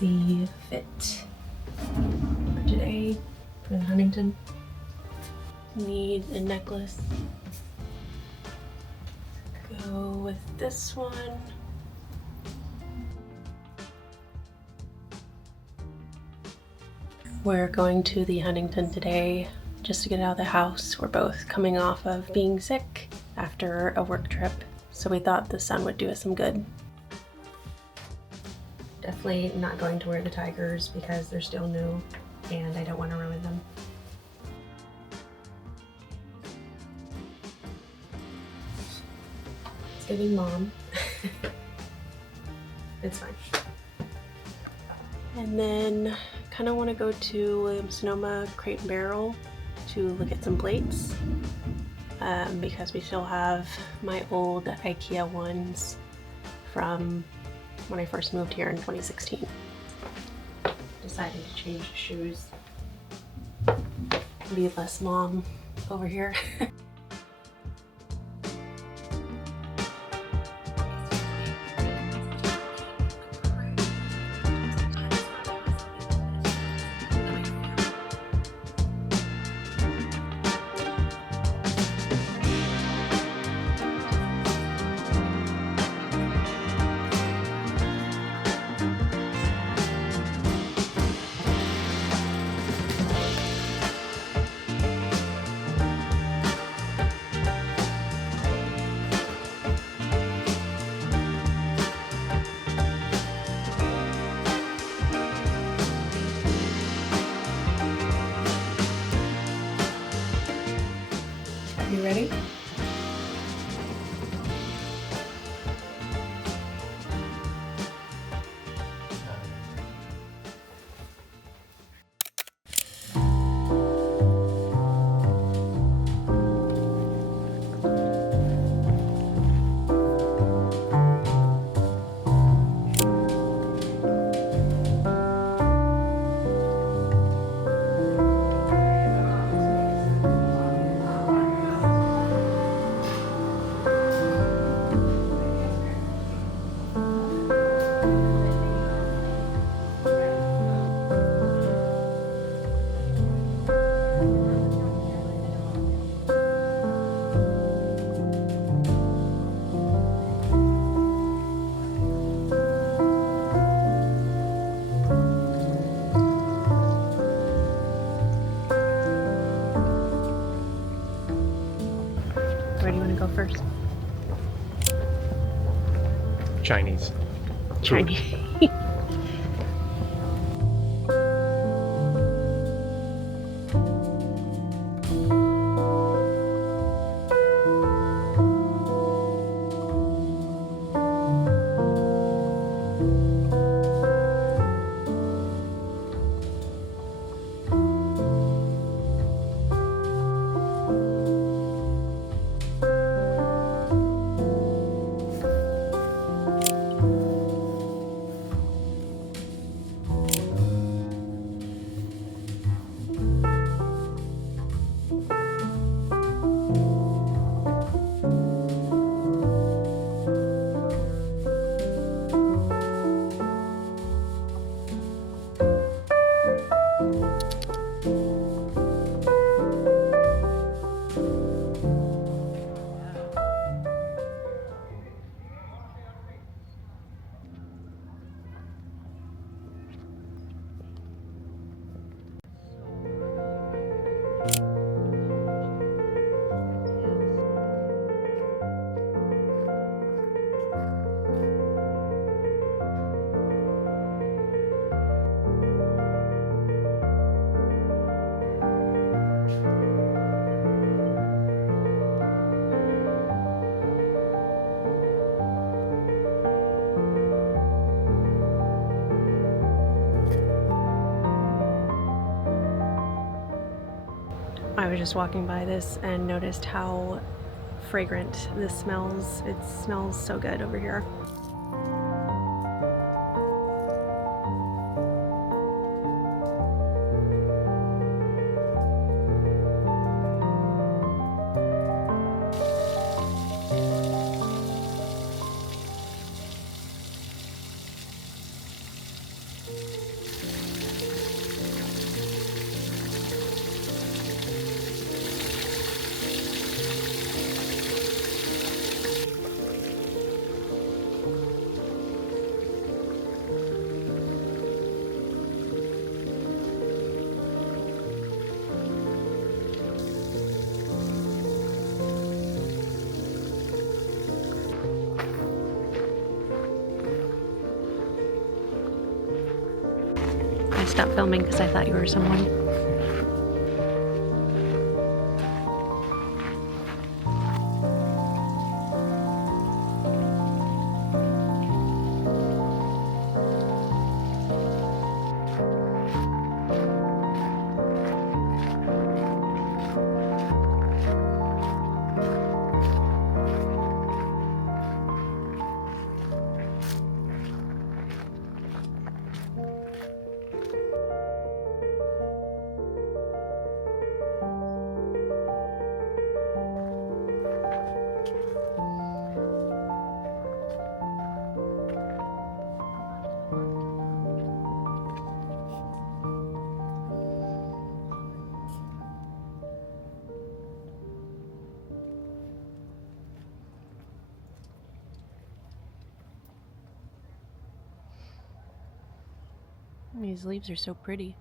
the fit for today for the Huntington. Need a necklace. Go with this one. We're going to the Huntington today just to get out of the house. We're both coming off of being sick after a work trip, so we thought the sun would do us some good. Definitely not going to wear the Tigers because they're still new and I don't want to ruin them. It's giving mom. It's fine. And then kind of want to go to Williams-Sonoma Crate and Barrel to look at some plates because we still have my old IKEA ones from when I first moved here in 2016. Decided to change the shoes. Be less mom over here. You ready? Where do you want to go first? Chinese. Chinese. I was just walking by this and noticed how fragrant this smells. It smells so good over here. stopped filming because I thought you were someone. These leaves are so pretty.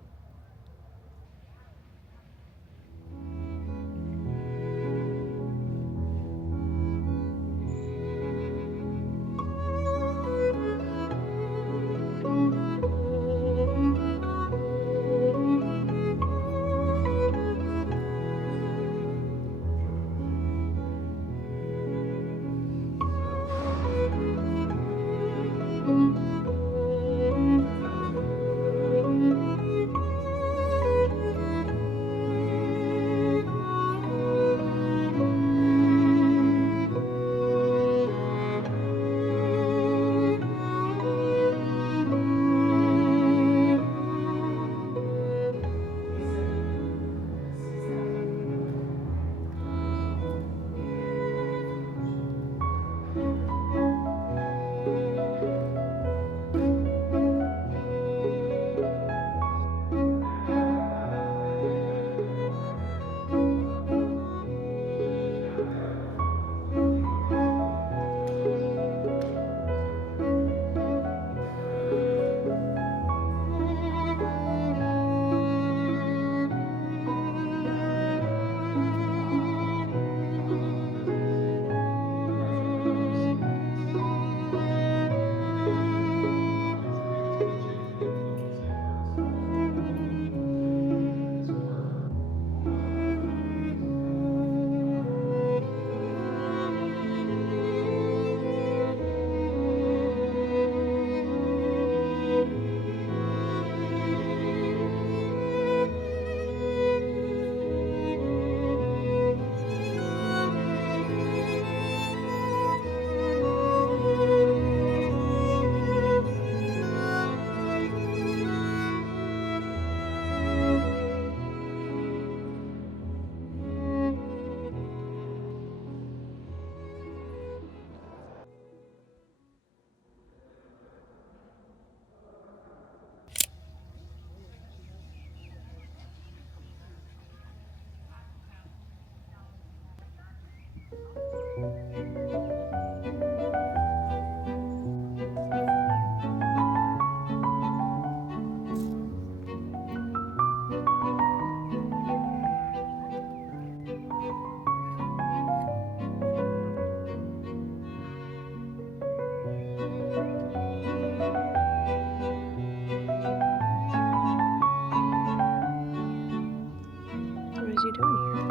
What is he doing here?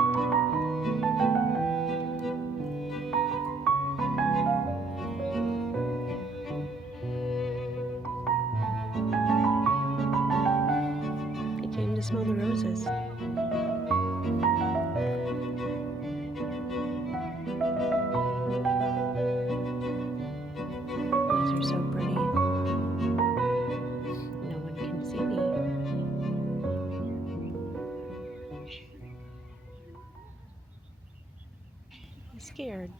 He came to smell the roses. These are so pretty. No one can see me. I'm scared.